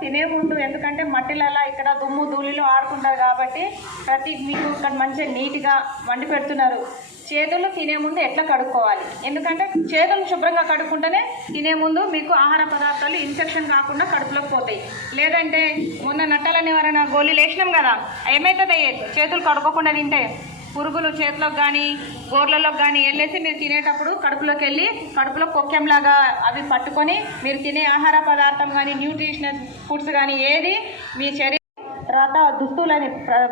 తినే ముందు, ఎందుకంటే మట్టిలలో ఇక్కడ దుమ్ము ధూళిలో ఆడుకుంటారు కాబట్టి మీకు ఇక్కడ మంచిగా నీట్గా వండి పెడుతున్నారు. చేతులు తినే ముందు ఎట్లా కడుక్కోవాలి, ఎందుకంటే చేతులు శుభ్రంగా కడుక్కుంటేనే తినే ముందు మీకు ఆహార పదార్థాలు ఇన్ఫెక్షన్ కాకుండా కడుపులోకి పోతాయి. లేదంటే మొన్న నట్టల నివారణ గోళీలు వేసినాం కదా, ఏమవుతుంది చేతులు కడుక్కోకుండా తింటే పురుగులు చేతిలోకి కానీ గోర్లలోకి కానీ వెళ్ళేసి మీరు తినేటప్పుడు కడుపులోకి వెళ్ళి కడుపులో కొక్కెంలాగా అవి పట్టుకొని మీరు తినే ఆహార పదార్థం కానీ న్యూట్రిషనల్ ఫుడ్స్ కానీ ఏది మీ శరీరం. తర్వాత దుస్తులని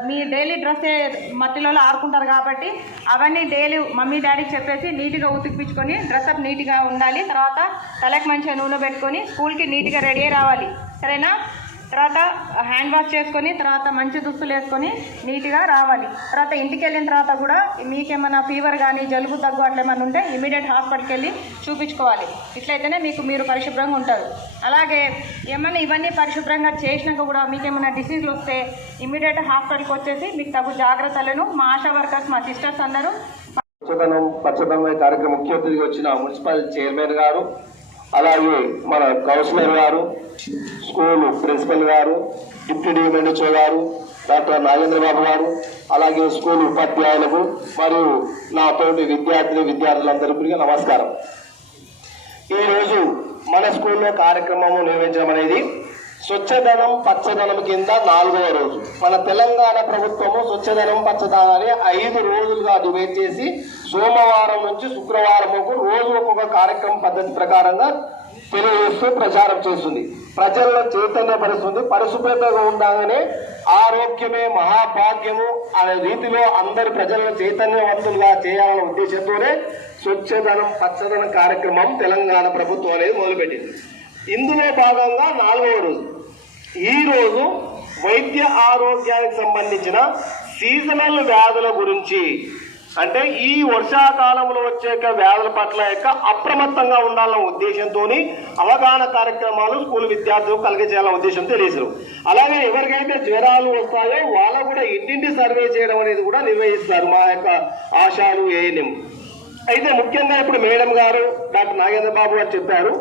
మీ డైలీ డ్రెస్సే మట్టిలో ఆడుకుంటారు కాబట్టి అవన్నీ డైలీ మమ్మీ డాడీకి చెప్పేసి నీట్గా ఉతికిపించుకొని డ్రెస్అప్ నీట్గా ఉండాలి. తర్వాత తలకు మంచిగా నూనె పెట్టుకొని స్కూల్కి నీట్గా రెడీ అయ్యి రావాలి, సరేనా? తర్వాత హ్యాండ్ వాష్ చేసుకొని తర్వాత మంచి దుస్తులు వేసుకొని నీట్గా రావాలి. తర్వాత ఇంటికి వెళ్ళిన తర్వాత కూడా మీకేమైనా ఫీవర్ కానీ జలుబు దగ్గు అట్లా ఏమైనా ఉంటే ఇమీడియట్ హాస్పిటల్కి వెళ్ళి చూపించుకోవాలి. ఇట్లయితేనే మీరు పరిశుభ్రంగా ఉంటారు. అలాగే ఏమైనా ఇవన్నీ పరిశుభ్రంగా చేసినాక కూడా మీకేమైనా డిసీజులు వస్తే ఇమీడియట్ హాస్పిటల్కి వచ్చేసి మీకు తగు జాగ్రత్తలను మా ఆశా వర్కర్స్, మా సిస్టర్స్ అందరూ పచ్చదనం కార్యక్రమం ముఖ్య అతిథిగా వచ్చిన మున్సిపల్ చైర్మన్ గారు, అలాగే మన కౌన్సిలర్ గారు, స్కూల్ ప్రిన్సిపల్ గారు, డిప్యూటీ ఎంఎన్హెచ్ఓ గారు, డాక్టర్ నాగేంద్రబాబు గారు, అలాగే స్కూల్ ఉపాధ్యాయులకు మరియు నా తోటి విద్యార్థులందరికీ నమస్కారం. ఈరోజు మన స్కూల్లో కార్యక్రమము నిర్వహించడం అనేది స్వచ్ఛదనం పచ్చదనం కింద 4వ రోజు. మన తెలంగాణ ప్రభుత్వము స్వచ్ఛదనం పచ్చదనాన్ని 5 రోజులుగా డివైడ్ చేసి సోమవారం నుంచి శుక్రవారం వరకు రోజు ఒక్కొక్క కార్యక్రమం పద్ధతి ప్రకారంగా తెలియజేస్తూ ప్రచారం చేస్తుంది, ప్రజల్లో చైతన్యపరుస్తుంది. పరిశుభ్రతగా ఉండగానే ఆరోగ్యమే మహాభాగ్యము అనే రీతిలో అందరి ప్రజలను చైతన్యవంతులుగా చేయాలనే ఉద్దేశంతోనే స్వచ్ఛదనం పచ్చదనం కార్యక్రమం తెలంగాణ ప్రభుత్వం అనేది మొదలుపెట్టింది. ఇందులో భాగంగా 4వ రోజు ఈరోజు వైద్య ఆరోగ్యానికి సంబంధించిన సీజనల్ వ్యాధుల గురించి, అంటే ఈ వర్షాకాలంలో వచ్చే వ్యాధుల పట్ల అప్రమత్తంగా ఉండాలన్న ఉద్దేశంతో అవగాహన కార్యక్రమాలు స్కూల్ విద్యార్థులకు కలిగజేయాలన్న ఉద్దేశంతో తెలియజేశారు. అలాగే ఎవరికైతే జ్వరాలు వస్తాయో వాళ్ళకు కూడా ఇంటింటి సర్వే చేయడం అనేది కూడా నిర్వహిస్తారు మా యొక్క ఆశాలు ఏఎన్ఎం. అయితే ముఖ్యంగా ఇప్పుడు మేడం గారు డాక్టర్ నాగేంద్రబాబు గారు చెప్పారు,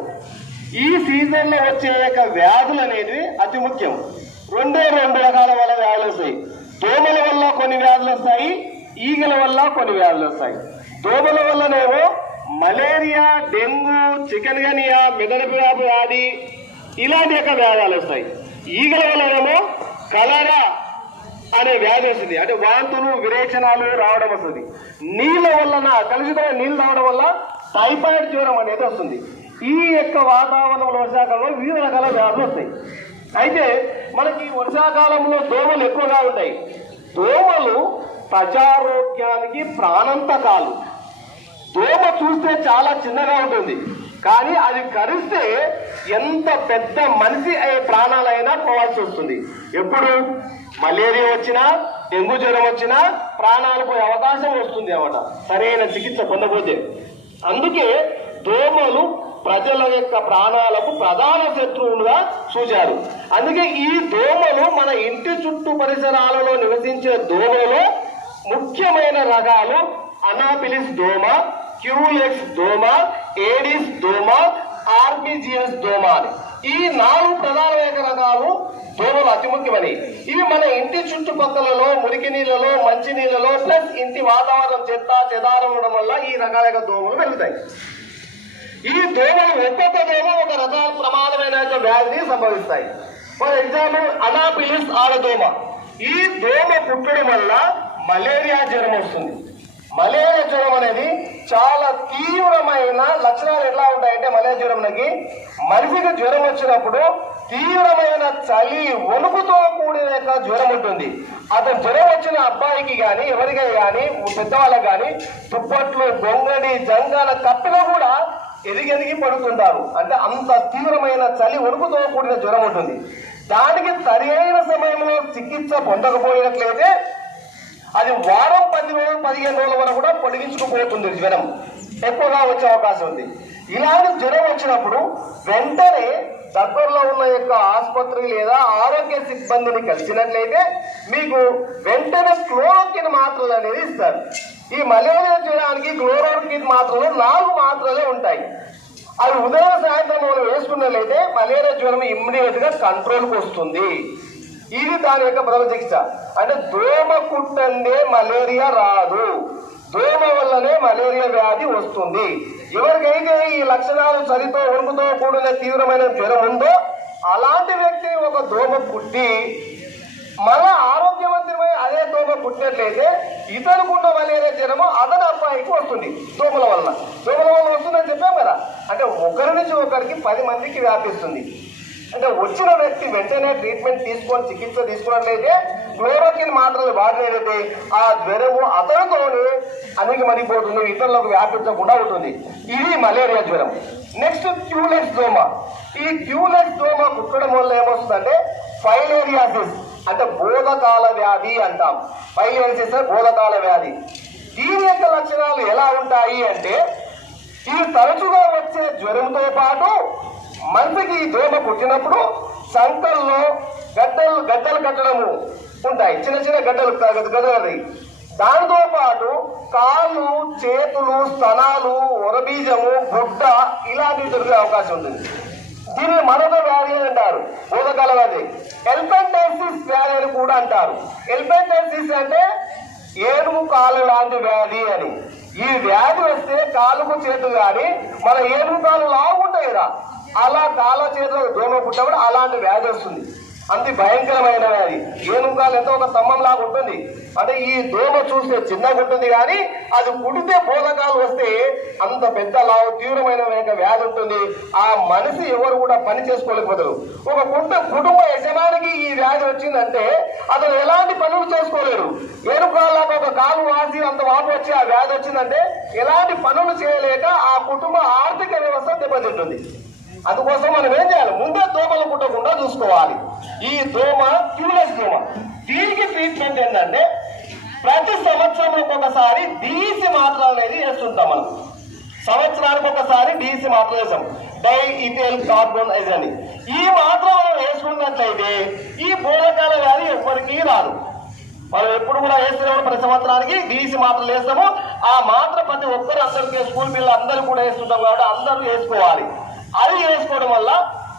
ఈ సీజన్లో వచ్చే వ్యాధులు అనేది అతి ముఖ్యం. 2 రకాల వల్ల వ్యాధులు వస్తాయి. దోమల వల్ల కొన్ని వ్యాధులు వస్తాయి, ఈగల వల్ల కొన్ని వ్యాధులు వస్తాయి. దోమల వల్లనేమో మలేరియా, డెంగ్యూ, చికెన్ గనియా, మెదడు వ్యాధి ఇలాంటి వ్యాధులు వస్తాయి. ఈగల వల్లనేమో కలరా అనే వ్యాధి వస్తుంది, అంటే వాంతులు విరేచనాలు రావడం వస్తుంది. నీళ్ళ వలన కలుషితమైన నీళ్ళు రావడం వల్ల టైఫాయిడ్ జ్వరం అనేది వస్తుంది. ఈ వాతావరణంలో వర్షాకాలంలో వివిధ రకాల వ్యాధులు వస్తాయి. అయితే మనకి వర్షాకాలంలో దోమలు ఎక్కువగా ఉంటాయి. దోమలు ప్రజారోగ్యానికి ప్రాణాంతకాలు. దోమ చూస్తే చాలా చిన్నగా ఉంటుంది, కానీ అది కరిస్తే ఎంత పెద్ద మనిషి అయ్యే ప్రాణాలైనా పోవాల్సి వస్తుంది. ఎప్పుడు మలేరియా వచ్చినా, డెంగ్యూ జ్వరం వచ్చినా ప్రాణాలు పోయే అవకాశం వస్తుంది అన్నమాట, సరైన చికిత్స పొందకపోతే. అందుకే దోమలు ప్రజల యొక్క ప్రాణాలకు ప్రధాన శత్రువులుగా చూశారు. అందుకే ఈ దోమలు మన ఇంటి చుట్టూ పరిసరాలలో నివసించే దోమలో ముఖ్యమైన రకాలు అనాఫిలిస్ దోమ, క్యూలెక్స్ దోమ, ఏడిస్ దోమ, ఆర్బిజియస్ దోమ అని ఈ 4 ప్రధానమైన రకాలు దోమలు అతి ముఖ్యమని. ఇవి మన ఇంటి చుట్టుపక్కలలో మురికి నీళ్ళలో, మంచి నీళ్ళలో ప్లస్ ఇంటి వాతావరణం చెత్త చెదారం ఉండడం వల్ల ఈ రకాల దోమలు పెరుగుతాయి. ఈ దోమలు ఒక్కొక్క దోమ ఒక రకాల ప్రమాదమైన వ్యాధిని సంభవిస్తాయి. ఫర్ ఎగ్జాంపుల్ అనాఫిలిస్ ఆడదోమ. ఈ దోమ పుట్టడం వల్ల మలేరియా జ్వరం వస్తుంది. మలేరియా జ్వరం అనేది చాలా తీవ్రమైన లక్షణాలు ఎలా ఉంటాయంటే, మలేరియా జ్వరంకి మనిషికి జ్వరం వచ్చినప్పుడు తీవ్రమైన చలి వణుకుతో కూడిన జ్వరం ఉంటుంది. అతను జ్వరం వచ్చిన అబ్బాయికి కానీ ఎవరికైనా కానీ పెద్దవాళ్ళకి కానీ దుప్పట్లు, గొంగడి, జంగాల కట్టుగా కూడా ఎదిగి పడుతుంటారు. అంటే అంత తీవ్రమైన చలి వణుకుతో కూడిన జ్వరం ఉంటుంది. దానికి సరైన సమయంలో చికిత్స పొందకపోయినట్లయితే అది వారం 10 రోజులు 15 రోజుల వరకు కూడా పొడిగించుకుపోతుంది. జ్వరం ఎక్కువగా వచ్చే అవకాశం ఉంది. ఇలాంటి జ్వరం వచ్చినప్పుడు వెంటనే దగ్గరలో ఉన్న ఆసుపత్రి లేదా ఆరోగ్య సిబ్బందిని కలిసినట్లయితే మీకు వెంటనే క్లోరోక్విన్ మాత్రలు అనేది ఇస్తారు. ఈ మలేరియా జ్వరానికి క్లోరోక్విన్ మాత్రలు 4 మాత్రలే ఉంటాయి. అది ఉదయం సాయంత్రం మనం వేసుకున్నట్లయితే మలేరియా జ్వరం ఇమ్మీడియట్ గా కంట్రోల్కి వస్తుంది. ఇది దాని యొక్క ప్రథమ చికిత్స. అంటే దోమ కుట్టందే మలేరియా రాదు, దోమ వల్లనే మలేరియా వ్యాధి వస్తుంది. ఎవరికైతే ఈ లక్షణాలు చలితో వణుకుతో కూడిన తీవ్రమైన జ్వరం ఉందో అలాంటి వ్యక్తి ఒక దోమ కుట్టి మళ్ళా ఆరోగ్యవంతమై అదే దోమ పుట్టినట్లయితే ఇతరుకున్న మలేరియా జ్వరము అతని అబ్బాయికి వస్తుంది. దోమల వల్ల వస్తుందని చెప్పాం కదా. అంటే ఒకరి నుంచి ఒకరికి 10 మందికి వ్యాపిస్తుంది. అంటే వచ్చిన వ్యక్తి వెంటనే ట్రీట్మెంట్ తీసుకొని చికిత్స తీసుకున్నట్లయితే క్లోరోకిన్ మాత్రలు వాడినట్లయితే ఆ జ్వరము అతనితోనే అణిగిమరిగిపోతుంది, ఇతరులకు వ్యాపించకుండా ఉంటుంది. ఇది మలేరియా జ్వరం. నెక్స్ట్ క్యూలెక్స్ దోమ. ఈ క్యూలెక్స్ దోమ కుట్టడం వల్ల ఏమొస్తుందంటే ఫైలేరియాసిస్ అంటే బోధకాల వ్యాధి అంటాం. ఫైలేరియాసిస్ బోధకాల వ్యాధి. దీని యొక్క లక్షణాలు ఎలా ఉంటాయి అంటే ఇది తరచుగా వచ్చే జ్వరంతో పాటు మనిషికి ఈ దోమ పుట్టినప్పుడు సంకల్లో గడ్డలు కట్టడము ఉంటాయి, చిన్న చిన్న గడ్డలు. దానితో పాటు కాళ్ళు, చేతులు, స్తనాలు, ఒరబీజము, గుడ్డ ఇలాంటివి దొరికే అవకాశం ఉంటుంది. దీన్ని మరొక వ్యాధి అంటారు, బోధకాల వ్యాధి. ఎల్పెంటైసిస్ వ్యాధి అని కూడా అంటారు. ఎల్పెంటైసిస్ అంటే ఏనుగు కాలు లాంటి వ్యాధి అని. ఈ వ్యాధి వస్తే కాలుకు చేతులు కానీ మన ఏనుగు కాలు లాగుంటాయి కదా, అలా కాళ్ళ చేతులకు దోమ పుట్టినప్పుడు అలాంటి వ్యాధి వస్తుంది. అంత భయంకరమైన వ్యాధి. ఏనుగు కాలు ఎంతో ఒక స్తంభం లాగా ఉంటుంది. అంటే ఈ దోమ చూస్తే చిన్నగా ఉంటుంది కానీ అది పుడితే బోధకాలు వస్తే అంత పెద్ద లావు తీవ్రమైన వ్యాధి ఉంటుంది. ఆ మనిషి ఎవరు కూడా పని చేసుకోలేకపోతారు. ఒక కుటుంబ యజమానికి ఈ వ్యాధి వచ్చిందంటే అతను ఎలాంటి పనులు చేసుకోలేరు. ఏనుగులాగా ఒక కాలు వాసి అంత వాపు వచ్చి ఆ వ్యాధి వచ్చిందంటే ఎలాంటి పనులు చేయలేక ఆ కుటుంబ ఆర్థిక వ్యవస్థ దెబ్బతింటుంది. అందుకోసం మనం ఏం చేయాలి, ముందే దోమలు పుట్టకుండా చూసుకోవాలి. ఈ దోమ క్యూలెక్స్ దోమ, దీనికి ట్రీట్మెంట్ ఏంటంటే ప్రతి సంవత్సరం ఒకసారి డీసీ మాత్రలు అనేది వేస్తుంటాం. మనం సంవత్సరానికి ఒకసారి డీసీ మాత్రలు వేస్తాం, డైఇథైల్ కార్బోనైజ్ అని. ఈ మాత్ర మనం వేసుకున్నట్లయితే ఈ బోధకాల వ్యాధి ఎవరికి రాదు. మనం ఎప్పుడు కూడా వేస్తున్నప్పుడు ప్రతి సంవత్సరానికి డీసీ మాత్రలు వేస్తాము. ఆ మాత్ర ప్రతి ఒక్కరు అందరికీ స్కూల్ పిల్లలు అందరూ కూడా వేస్తుంటాం కాబట్టి అందరూ వేసుకోవాలి. అది వేసుకోవడం వల్ల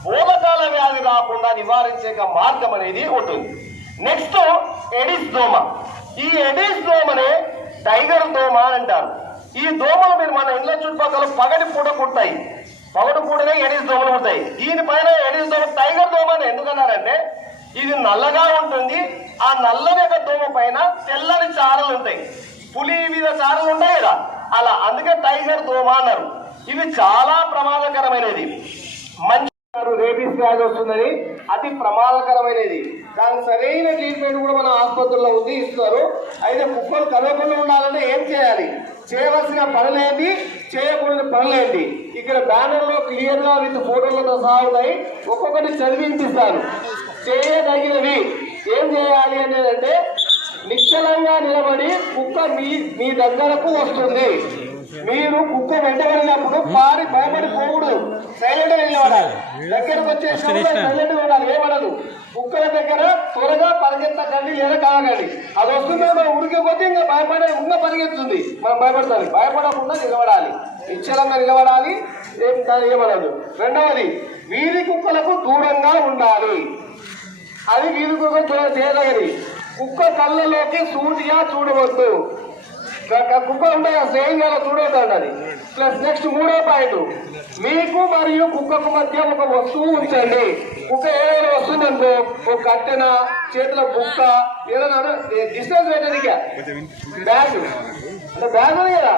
బోధకాల వ్యాధి రాకుండా నివారించే మార్గం అనేది ఉంటుంది. నెక్స్ట్ ఎడిస్ దోమ. ఈ ఎడిస్ దోమనే టైగర్ దోమ అంటారు. ఈ దోమలు మీరు మన ఇళ్ళ చుట్టుపక్కల పగటి పూట కుట్టాయి, పగటి పూటనే ఎడిస్ దోమలు ఉంటాయి. దీనిపైన ఎడిస్ దోమ టైగర్ దోమ అని ఎందుకన్నారంటే ఇది నల్లగా ఉంటుంది. ఆ నల్లని యొక్క దోమ పైన తెల్లని చారలు ఉంటాయి, పులి మీద చారలు ఉంటాయి కదా, అలా అందుకే టైగర్ దోమ అన్నారు. ఇవి చాలా ప్రమాదకరమైనది. మంచి రేబీస్ వ్యాధి వస్తుందని అతి ప్రమాదకరమైనది. దానికి సరైన ట్రీట్మెంట్ కూడా మన ఆసుపత్రుల్లో ఉంది, ఇస్తున్నారు. అయితే కుక్కలు కలవకుండా ఉండాలంటే ఏం చేయాలి, చేయవలసిన పనులేంటి, చేయకూడని పనులేంటి, ఇక్కడ బ్యానర్ లో క్లియర్ గా విత్ ఫోటోలతో సహా ఉన్నాయి. ఒక్కొక్కటి చదివింపిస్తాను. చేయదగినవి ఏం చేయాలి అనేది అంటే నిశ్చలంగా నిలబడి కుక్క మీ దగ్గరకు వస్తుంది. మీరు కుక్క వెంటబడినప్పుడు పారి భయపడి పోకూడదు, సైలెంట్ గా నిలబడాలి. దగ్గరకు వచ్చేసినప్పుడు సైలెంట్ గా ఉండాలి, ఏమనదు. కుక్కల దగ్గర త్వరగా పరిగెత్తకండి లేదా కాగండి. అది వస్తుందో మనం ఉడికి కొద్ది ఇంకా ఇంకా పరిగెత్తుంది, మనం భయపడకుండా నిలబడాలి, నిశ్చలంగా నిలబడాలి, ఏమనదు. రెండవది వీధి కుక్కలకు దూరంగా ఉండాలి. అది వీధి కుక్కలు చేయదగది. కుక్క కళ్ళలోకి సూటిగా చూడవద్దు. కుక్క ఉంటే స్నేహితులు చూడవద్దు అన్నది. ప్లస్ నెక్స్ట్ మూడో పాయింట్, మీకు మరియు కుక్కకు మధ్య ఒక వస్తువు ఉంచండి. కుక్క ఏదైనా వస్తుందనుకో, ఒక కట్టెన, చేతుల కుక్క ఏదైనా డిస్టెన్స్ పెట్టడానికి బ్యాగ్ అంటే బ్యాగ్ ఉంది కదా,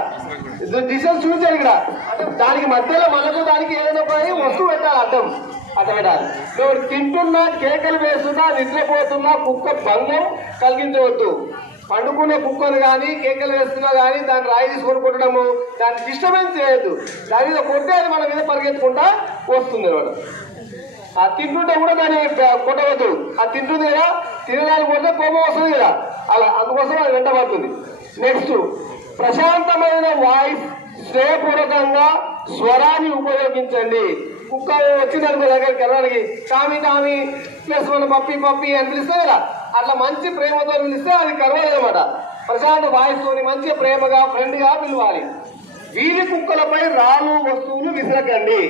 డిస్టెన్స్ చూపించాలి ఇక్కడ. అంటే దానికి మధ్యలో మనకు దానికి ఏదైనా వస్తువు పెట్టాలి, అడ్డం పెట్టాలి. నువ్వు తింటున్నా, కేకలు వేస్తున్నా, నిద్రపోతున్నా కుక్క భంగం కలిగించవద్దు. పండుకునే కుక్కను కానీ కేకలు వేస్తున్నా కానీ దాన్ని రాయి తీసుకొని కొట్టడము, దాన్ని డిస్టర్బెన్స్ చేయొద్దు. దాని మీద కొట్టే అది మన మీద పరిగెత్తుకుంటా వస్తుంది. వాడు ఆ తింటుంటే కూడా దాన్ని కొట్టవద్దు. అది తింటుంది కదా, తినడానికి పోతే కోపం వస్తుంది కదా, అలా అందుకోసం అది వెంటబడుతుంది. నెక్స్ట్ ప్రశాంతమైన వాయిస్, స్నేహపూర్వకంగా స్వరాన్ని ఉపయోగించండి. కుక్క వచ్చిందనుకో దగ్గరికి వెళ్ళడానికి టామీ ప్లస్ మన పప్పి అని పిలిస్తే కదా, అట్లా మంచి ప్రేమతో పిలిస్తే అది కలవదు అనమాట. ప్రశాంత వాయిస్తోని మంచి ప్రేమగా ఫ్రెండ్గా పిలవాలి. వీధి కుక్కలపై రాళ్ళు వస్తువులు విసరకండి.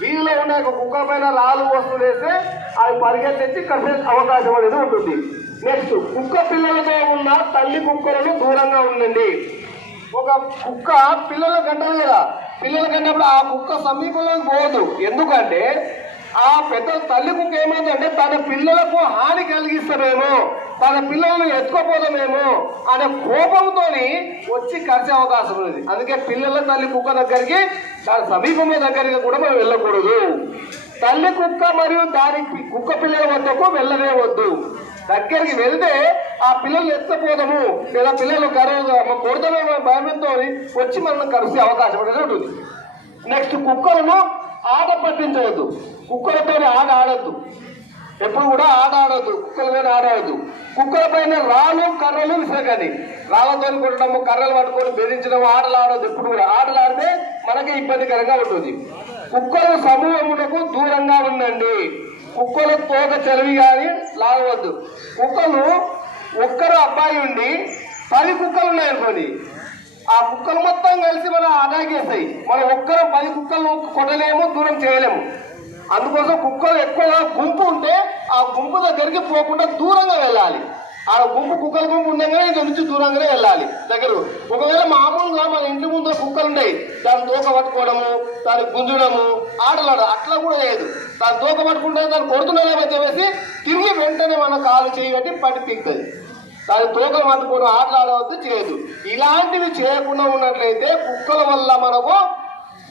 వీధిలో ఉన్న ఒక కుక్క పైన రాళ్ళు వస్తువులు వేస్తే అవి పరిగెత్తి కలిసే అవకాశం అనేది ఉంటుంది. నెక్స్ట్, కుక్క పిల్లలతో ఉన్న తల్లి కుక్కలను దూరంగా ఉండండి. ఒక కుక్క పిల్లలు కంటారు కదా, పిల్లలు కన్నప్పుడు ఆ కుక్క సమీపంలో పోదు. ఎందుకంటే ఆ పెద్ద తల్లి కుక్క ఏమైందంటే తన పిల్లలకు హాని కలిగిస్తామేమో, తన పిల్లలను ఎత్తుకోపోదామేమో అనే కోపంతో వచ్చి కరిచే అవకాశం ఉంది. అందుకే పిల్లల తల్లి కుక్క దగ్గరికి దాని సమీపంలో దగ్గరికి కూడా మనం వెళ్ళకూడదు. తల్లి కుక్క మరియు దాని కుక్క పిల్లల వద్దకు వెళ్ళనే వద్దు. దగ్గరికి వెళ్తే ఆ పిల్లలు ఎత్తపోదాము లేదా పిల్లలు కొడతామేమో భయంతో వచ్చి మనం కలిసే అవకాశం అనేది ఉంటుంది. నెక్స్ట్, కుక్కలను ఆట పట్టించవద్దు. కుక్కలతో ఆట ఆడద్దు. ఎప్పుడు కూడా ఆట ఆడవద్దు, కుక్కలతో ఆడవద్దు. కుక్కల పైన రాళ్ళు కర్రలు విసరకండి. రాళ్లతో కొట్టడము, కర్రలు పట్టుకొని బెదిరించడం, ఆటలు ఆడవద్దు. ఎప్పుడు కూడా ఆటలు ఆడితే మనకి ఇబ్బందికరంగా ఉంటుంది. కుక్కల సమూహములకు దూరంగా ఉండండి. కుక్కలు తోక చెలవి కానీ లాగవద్దు. కుక్కలు ఒక్కరు అబ్బాయి ఉండి 10 కుక్కలు ఉన్నాయనుకోండి, ఆ కుక్కలు మొత్తం కలిసి మనం అటాక్ చేస్తాయి. మనం ఒక్కరం 10 కుక్కలు కొట్టలేము, దూరం చేయలేము. అందుకోసం కుక్కలు ఎక్కువగా గుంపు ఉంటే ఆ గుంపు దగ్గరికి పోకుండా దూరంగా వెళ్ళాలి. ఆ గుంపు కుక్కల గుంపు ఉండగానే ఇంటి నుంచి దూరంగానే వెళ్ళాలి దగ్గర. ఒకవేళ మామూలుగా మన ఇంటి ముందు కుక్కలు ఉంటాయి, దాని తోక పట్టుకోవడము, దాన్ని గుంజడము, ఆటలాడ అట్లా కూడా చేయదు. దాని తోక పట్టుకుంటే దాన్ని కొడుతున్నామని చెప్పేసి తిరిగి వెంటనే మన కాలు చేయబట్టి పట్టి పీకుతుంది. దాని తోక పట్టుకోవడం, ఆటలాడవద్దు, చేయదు. ఇలాంటివి చేయకుండా ఉన్నట్లయితే కుక్కల వల్ల మనకు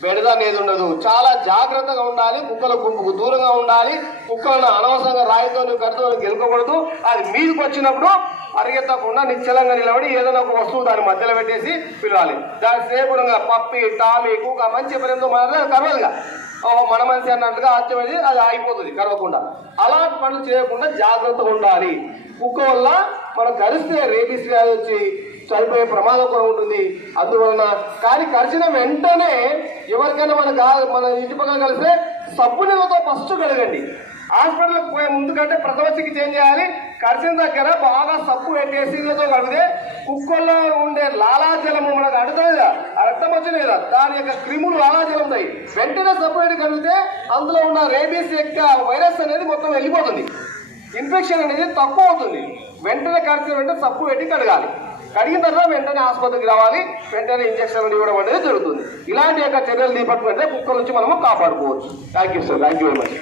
బెడద అనేది ఉండదు. చాలా జాగ్రత్తగా ఉండాలి. కుక్కల గుంపుకు దూరంగా ఉండాలి. కుక్కలను అనవసరంగా రాయితో గడితో గెలుకకూడదు. అది మీదకి వచ్చినప్పుడు పరిగెత్తకుండా నిశ్చలంగా నిలబడి ఏదైనా ఒక వస్తువు దాని మధ్యలో పెట్టేసి పిలవాలి. దాని సేపుడంగా పప్పి, టామీ, కుక్క మంచి పనితో మాత్రం కరవదుగా మన మనిషి అన్నట్టుగా అచ్చమేది అది అయిపోతుంది కరవకుండా. అలాంటి పనులు చేయకుండా జాగ్రత్తగా ఉండాలి. కుక్క వల్ల మనం కరిస్తే రేబీస్ వ్యాధి వచ్చి చనిపోయే ప్రమాదం కూడా ఉంటుంది. అందువలన కానీ కరిచిన వెంటనే ఎవరికైనా మన ఇంటి పక్కన కలిస్తే సబ్బు నీళ్ళతో ఫస్ట్ కడగండి. హాస్పిటల్కి పోయే ముందు కంటే ప్రథమ చికిత్స ఏం చేయాలి? కరిచిన దగ్గర బాగా సబ్బు పెట్టేసి నీళ్ళతో కడిగితే కుక్కల్లో ఉండే లాలాజలము మనకు అడుగుతుంది కదా, రక్తం వచ్చింది కదా, దాని యొక్క క్రిములు లాలాజలం ఉంటాయి. వెంటనే సబ్బు పెట్టి కడిగితే అందులో ఉన్న రేబీస్ యొక్క వైరస్ అనేది మొత్తం వెళ్ళిపోతుంది. ఇన్ఫెక్షన్ అనేది తక్కువ అవుతుంది. వెంటనే కరిచిన వెంటనే సబ్బు పెట్టి కడగాలి. కడిగిన తర్వాత వెంటనే ఆసుపత్రికి రావాలి. వెంటనే ఇంజక్షన్ ఇవ్వడం అనేది జరుగుతుంది. ఇలాంటి యొక్క చర్యలు చేపట్టుకుంటే కుక్కల నుంచి మనము కాపాడుకోవచ్చు. Thank you sir. Thank you very much.